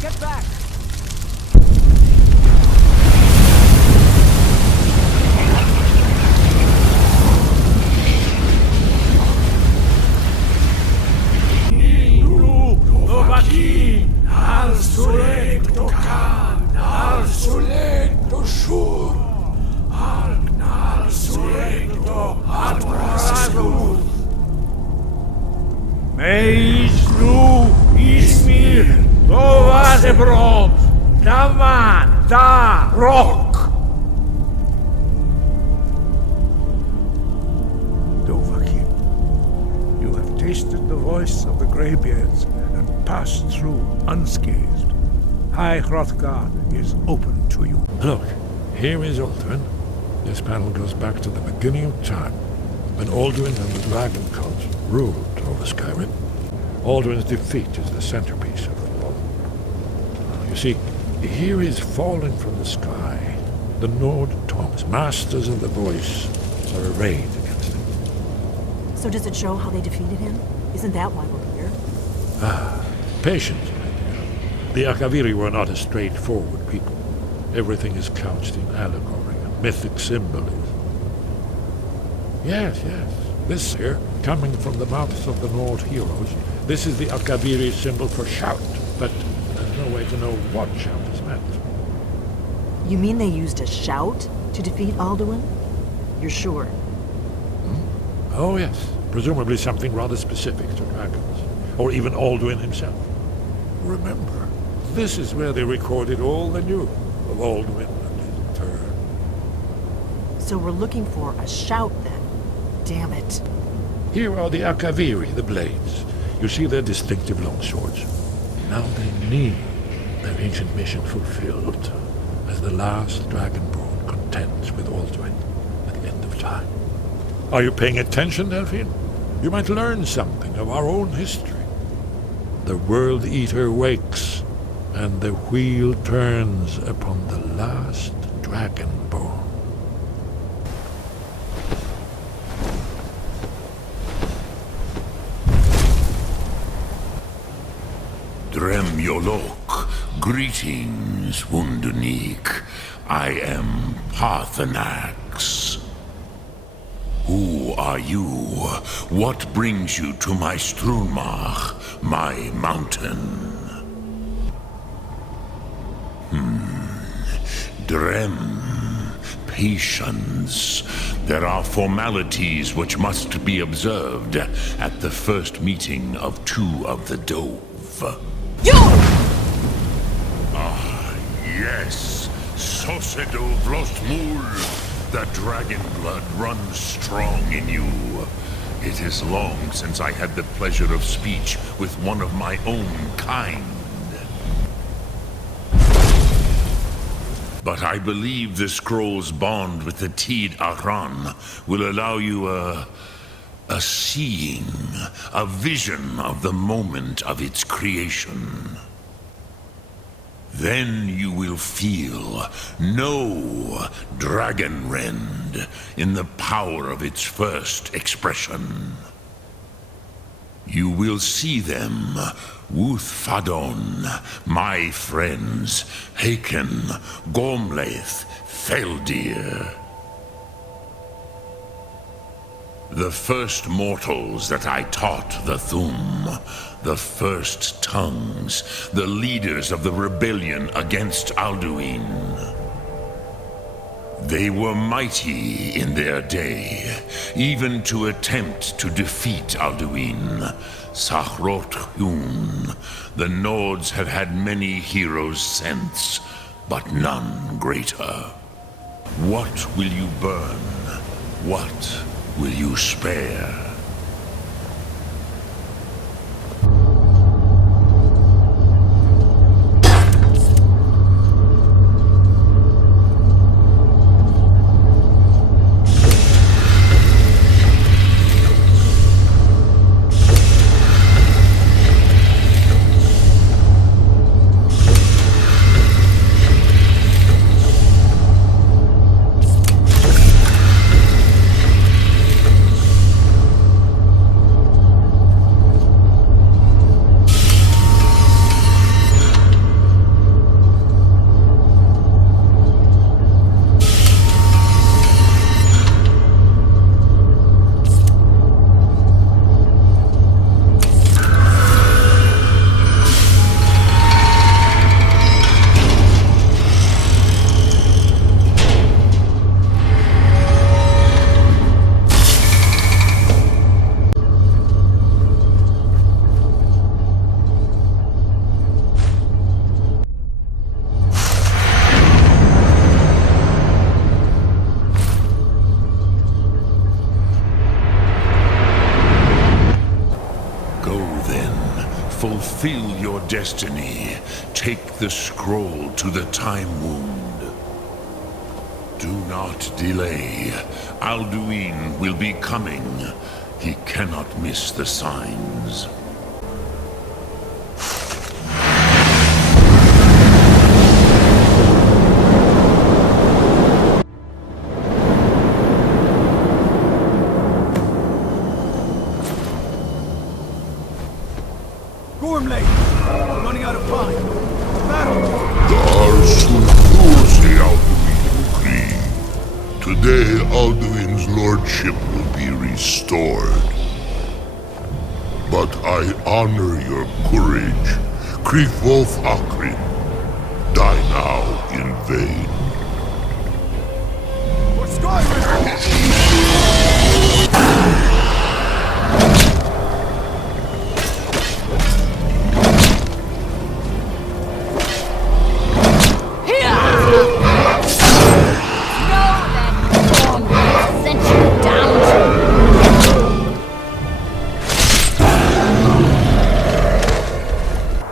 Get back! Tasted the voice of the Greybeards and passed through unscathed. High Hrothgar is open to you. Look, here is Alduin. This panel goes back to the beginning of time, when Alduin and the Dragon Cult ruled over Skyrim. Alduin's defeat is the centerpiece of the wall. You see, here is falling from the sky. The Nord Toms, masters of the voice, are arrayed against him. So does it show how they defeated him? Isn't that why we're here? Patience, my dear. The Akaviri were not a straightforward people. Everything is couched in allegory and mythic symbolism. Yes. This here, coming from the mouths of the Nord heroes, this is the Akaviri symbol for shout, but there's no way to know what shout is meant. You mean they used a shout to defeat Alduin? You're sure? Oh, yes. Presumably something rather specific to dragons. Or even Alduin himself. Remember, this is where they recorded all they knew of Alduin and his turn. So we're looking for a shout, then. Damn it. Here are the Akaviri, the blades. You see their distinctive long swords. Now they need their ancient mission fulfilled, as the last Dragonborn contends with Alduin at the end of time. Are you paying attention, Delphine? You might learn something of our own history. The World Eater wakes, and the wheel turns upon the last Dragonborn. Drem Yolok, greetings, Wunderneek. I am Parthenax. Who are you? What brings you to my Strunmach, my mountain? Drem, patience. There are formalities which must be observed at the first meeting of two of the Dove. You! Yes, Sosedo Vlostmul. The dragon blood runs strong in you. It is long since I had the pleasure of speech with one of my own kind. But I believe the scroll's bond with the Tid Aran will allow you a seeing, a vision of the moment of its creation. Then you will feel, know Dragonrend in the power of its first expression. You will see them, Wuthfadon, my friends, Haken, Gormlaith, Feldir. The first mortals that I taught the Thum, the first tongues, the leaders of the rebellion against Alduin. They were mighty in their day, even to attempt to defeat Alduin. Sahrot-Hun, the Nords have had many heroes since, but none greater. What will you burn? What will you spare? destiny, take the scroll to the Time Wound. Do not delay. Alduin will be coming. He cannot miss the signs. Gormley! Running out of time! Battle! Today, Alduin's lordship will be restored. But I honor your courage. Kriegwolf Akrin. Die now in vain. For Skyrim!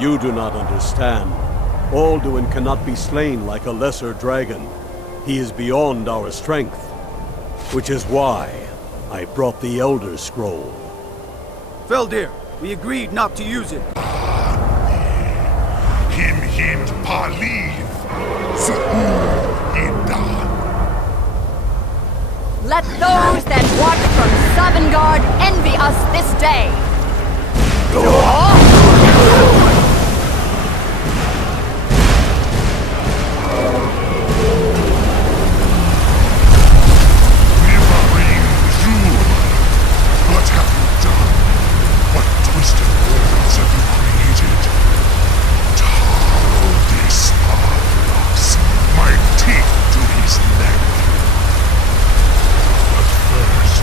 You do not understand. Alduin cannot be slain like a lesser dragon. He is beyond our strength. Which is why I brought the Elder Scroll. Feldir, we agreed not to use it. Him hind paliv. Indan. Let those that watch from Sovngarde envy us this day. What have you done? What twisted worlds have you created? Taldis Avlas, my teeth to his neck. But first,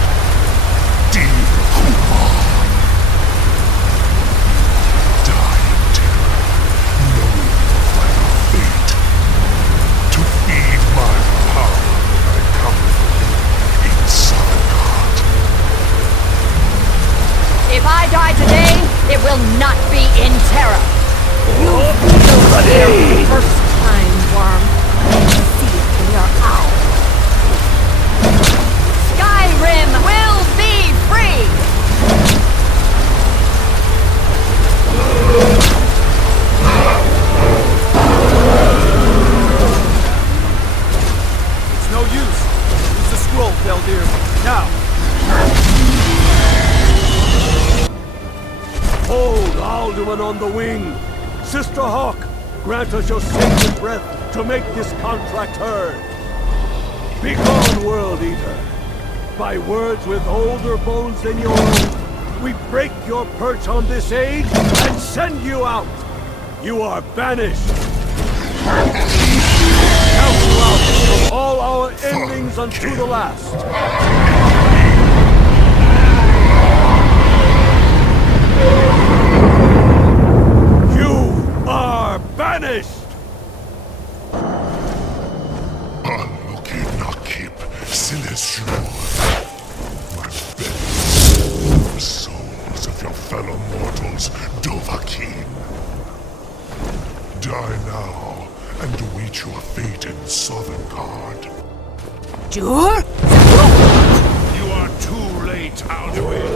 dear Kuman, die in terror, knowing your final fate. To feed my power when I come for you in Sovngarde. If I die today, it will not be in terror. You feel scared for the first time, Worm. See it in your owl. Skyrim will be free! It's no use. Use the scroll, Feldir. Now! Hold Alduin on the wing! Sister Hawk, grant us your sacred breath to make this contract heard. Begone, World Eater! By words with older bones than your own, we break your perch on this age and send you out! You are banished! Count you out from all our endings unto the last! Banished! Anuki Nakip, Silesur. My belly for souls of your fellow mortals, Dovahkiin. Die now and await your fate in Sovngarde. Jur? You are too late, Alduin.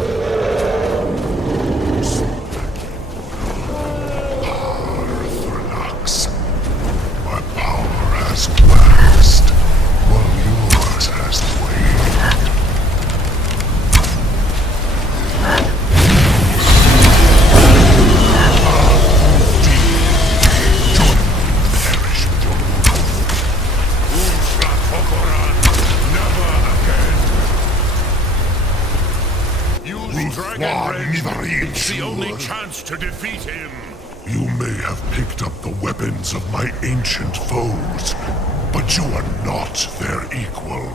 My power has waxed, while yours has waned. Join me and perish with your never again. Use Dragon Bread. It's the only Sure. chance to defeat him. You may have picked up the weapons of my ancient foes, but you are not their equal.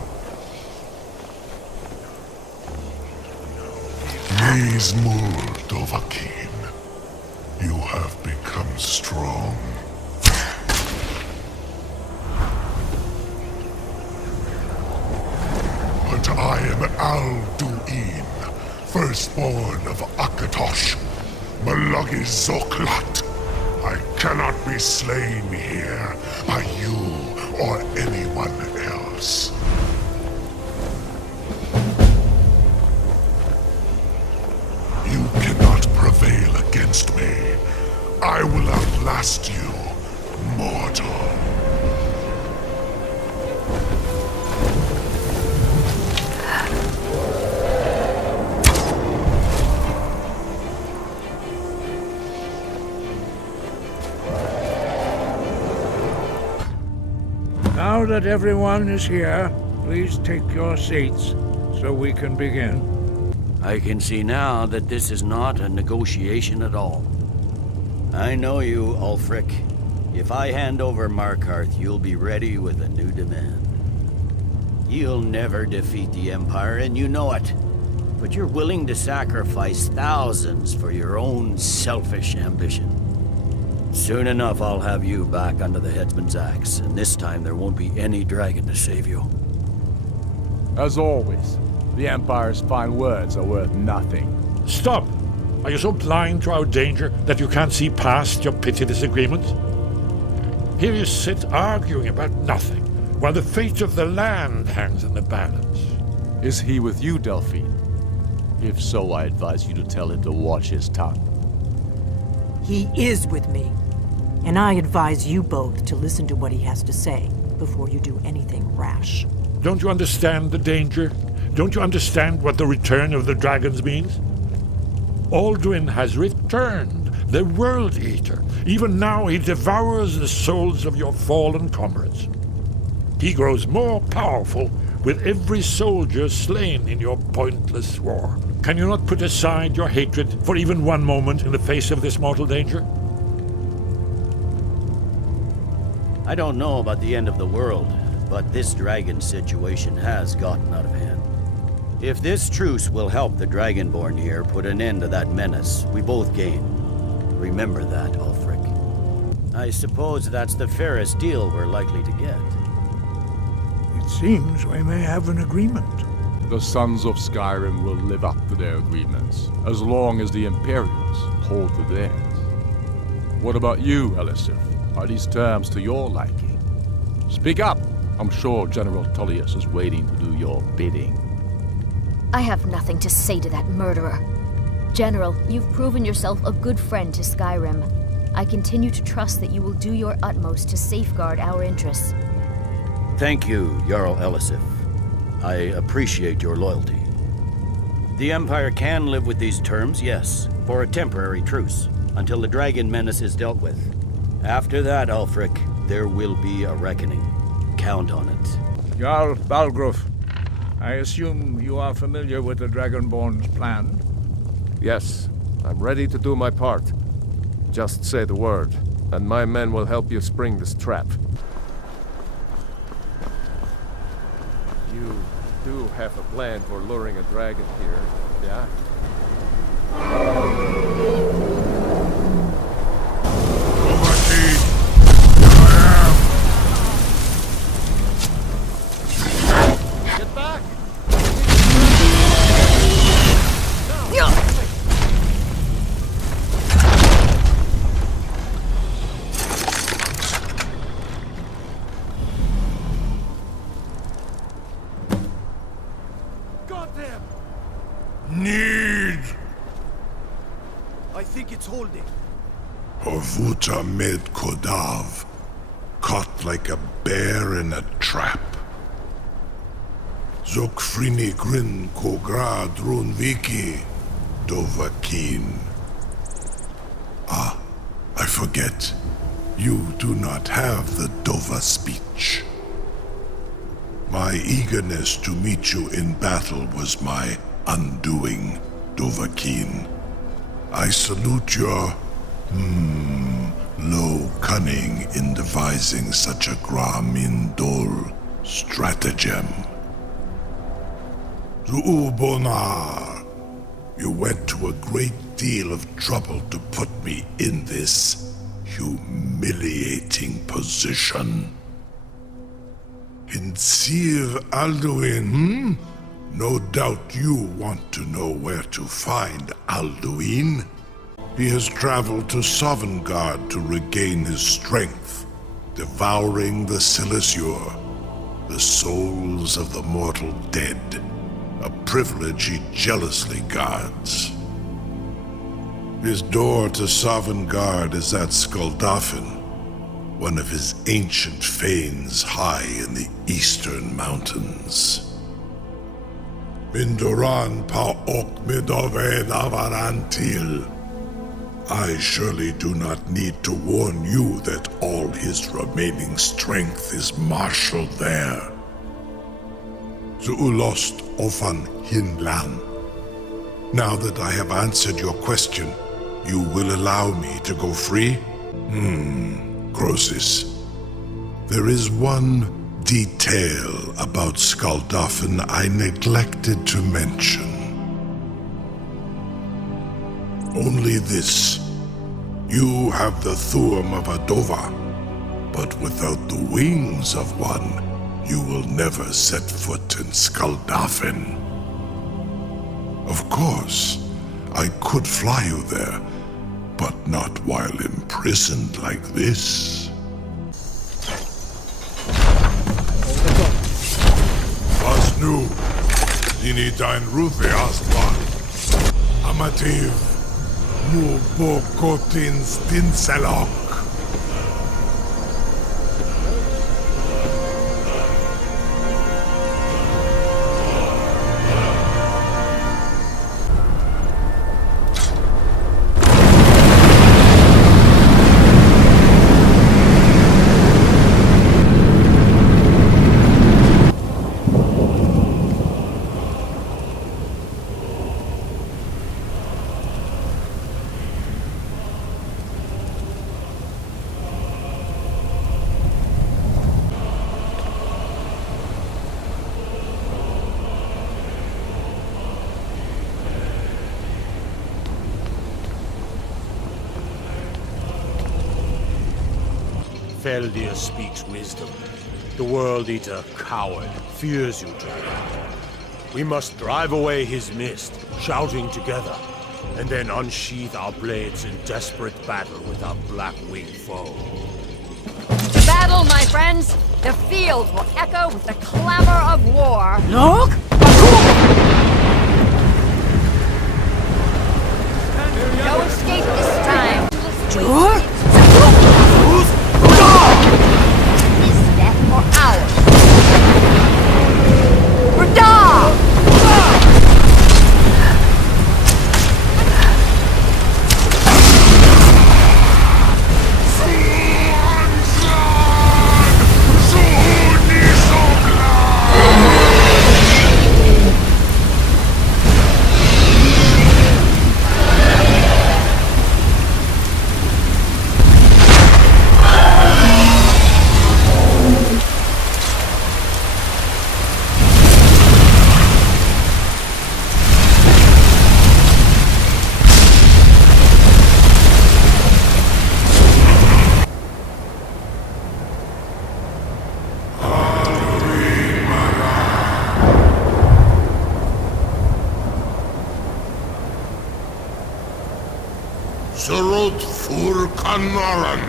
Maze-Mul Dovahkiin, you have become strong. But I am Alduin, firstborn of Akatosh, Malagi Zoklat. I be slain here by you or anyone else. You cannot prevail against me. I will outlast you, mortal. Now that everyone is here, please take your seats so we can begin. I can see now that this is not a negotiation at all. I know you, Ulfric. If I hand over Markarth, you'll be ready with a new demand. You'll never defeat the Empire, and you know it. But you're willing to sacrifice thousands for your own selfish ambition. Soon enough, I'll have you back under the headsman's axe, and this time there won't be any dragon to save you. As always, the Empire's fine words are worth nothing. Stop! Are you so blind to our danger that you can't see past your petty disagreements? Here you sit arguing about nothing, while the fate of the land hangs in the balance. Is he with you, Delphine? If so, I advise you to tell him to watch his tongue. He is with me. And I advise you both to listen to what he has to say before you do anything rash. Don't you understand the danger? Don't you understand what the return of the dragons means? Alduin has returned, the World Eater. Even now he devours the souls of your fallen comrades. He grows more powerful with every soldier slain in your pointless war. Can you not put aside your hatred for even one moment in the face of this mortal danger? I don't know about the end of the world, but this dragon situation has gotten out of hand. If this truce will help the Dragonborn here put an end to that menace, we both gain. Remember that, Ulfric. I suppose that's the fairest deal we're likely to get. It seems we may have an agreement. The Sons of Skyrim will live up to their agreements, as long as the Imperials hold to theirs. What about you, Elisif? Are these terms to your liking? Speak up! I'm sure General Tullius is waiting to do your bidding. I have nothing to say to that murderer. General, you've proven yourself a good friend to Skyrim. I continue to trust that you will do your utmost to safeguard our interests. Thank you, Jarl Elisif. I appreciate your loyalty. The Empire can live with these terms, yes, for a temporary truce, until the dragon menace is dealt with. After that, Ulfric, there will be a reckoning. Count on it. Jarl Balgruuf, I assume you are familiar with the Dragonborn's plan? Yes, I'm ready to do my part. Just say the word, and my men will help you spring this trap. You do have a plan for luring a dragon here, yeah? Get back! Got them! Need I think it's holding. Horvuta med Kodav, caught like a bear in a trap. Zokfrini Grin Kogra Drunviki Dovakin. Ah, I forget. You do not have the Dova speech. My eagerness to meet you in battle was my undoing, Dovahkiin. I salute your, low cunning in devising such a Gramin Dol stratagem. Zuubonar, you went to a great deal of trouble to put me in this humiliating position. Hinsir Alduin, No doubt you want to know where to find Alduin. He has traveled to Sovngarde to regain his strength, devouring the Silesure, the souls of the mortal dead, a privilege he jealously guards. His door to Sovngarde is at Skuldafn, one of his ancient fanes high in the eastern mountains. Mindoran pa ok midove navarantil. I surely do not need to warn you that all his remaining strength is marshaled there. Zuulost ofan hinlan. Now that I have answered your question, you will allow me to go free? Croesus. There is one detail about Skuldafn I neglected to mention. Only this. You have the Thuum of a Dova, but without the wings of one, you will never set foot in Skuldafn. Of course, I could fly you there, but not while imprisoned like this. Was nu, dini dein Rufe Aslan. Amativ, mu bokotins dinselok. Feldir speaks wisdom. The World Eater, coward, fears you, Dragon. We must drive away his mist, shouting together, and then unsheath our blades in desperate battle with our black-winged foe. To battle, my friends! The field will echo with the clamor of war. Look! No escape this time. Sure? His death or ours. Radar! Surut fur kanaran.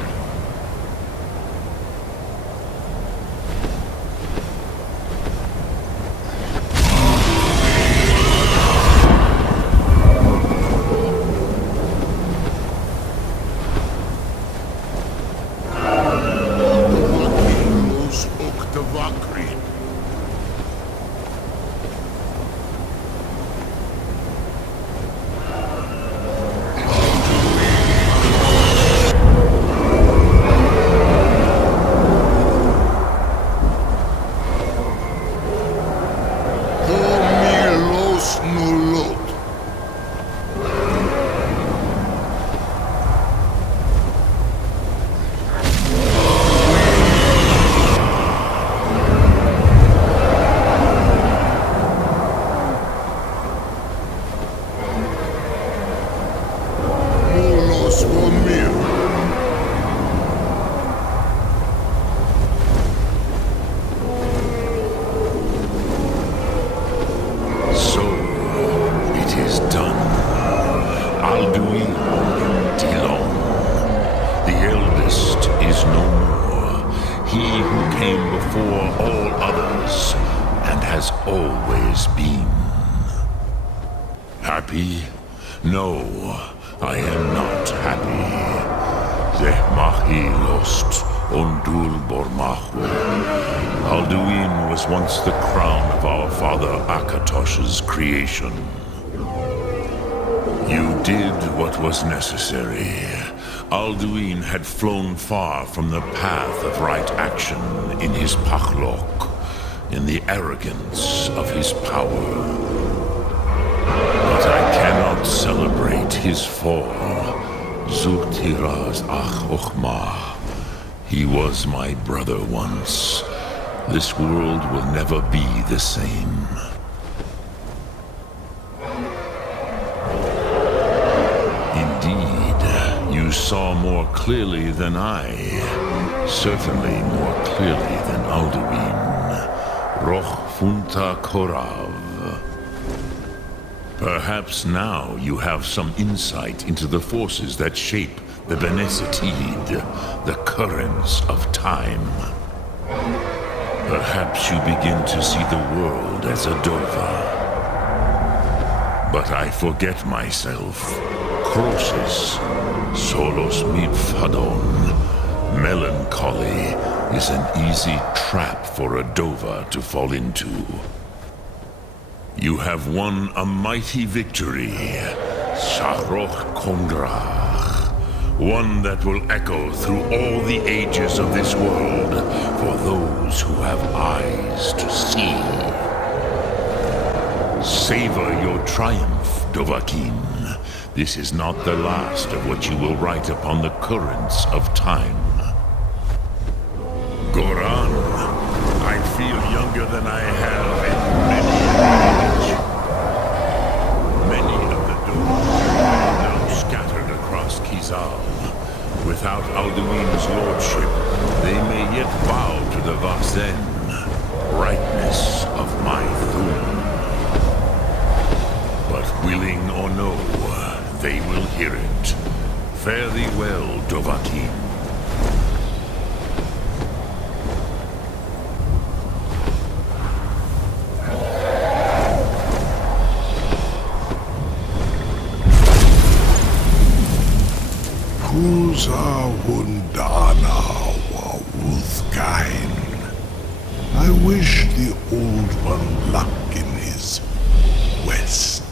he who came before all others and has always been. Happy? No, I am not happy. Zehmahi lost, Ondul Bormahu. Alduin was once the crown of our father Akatosh's creation. You did what was necessary. Alduin had flown far from the path of right action in his pachlok, in the arrogance of his power. But I cannot celebrate his fall. Zutiraz ach ochmah. He was my brother once. This world will never be the same. Indeed, you saw more clearly than I. Certainly more clearly than Alduin. Roch funta korav. Perhaps now you have some insight into the forces that shape the Benesitid, the currents of time. Perhaps you begin to see the world as a dova. But I forget myself. Crosis, solos midfadon. Melancholy is an easy trap for a dova to fall into. You have won a mighty victory, Shahroch Kongrach. One that will echo through all the ages of this world for those who have eyes to see. Savor your triumph, Dovahkiin. This is not the last of what you will write upon the currents of time. Goran, I feel younger than I have in many years. Many of the Dovahkiin are now scattered across Kizal. Without Alduin's lordship, they may yet bow to the Vaxen, brightness of my Thum. But willing or no, they will hear it. Fare thee well, Dovahkiin. Kuza Wundana wa Wuthgain. I wish the Old One luck in his quest.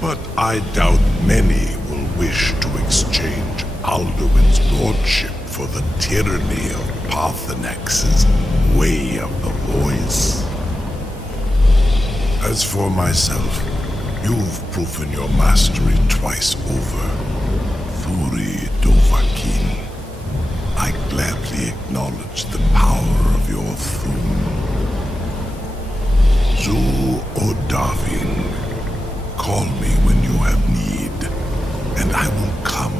But I doubt many will wish to exchange Alduin's lordship for the tyranny of Parthenex's way of the voice. As for myself, you've proven your mastery twice over. Thuri Dovahkiin, I gladly acknowledge the power of your Thum. Zu Odavin, call me when you have need, and I will come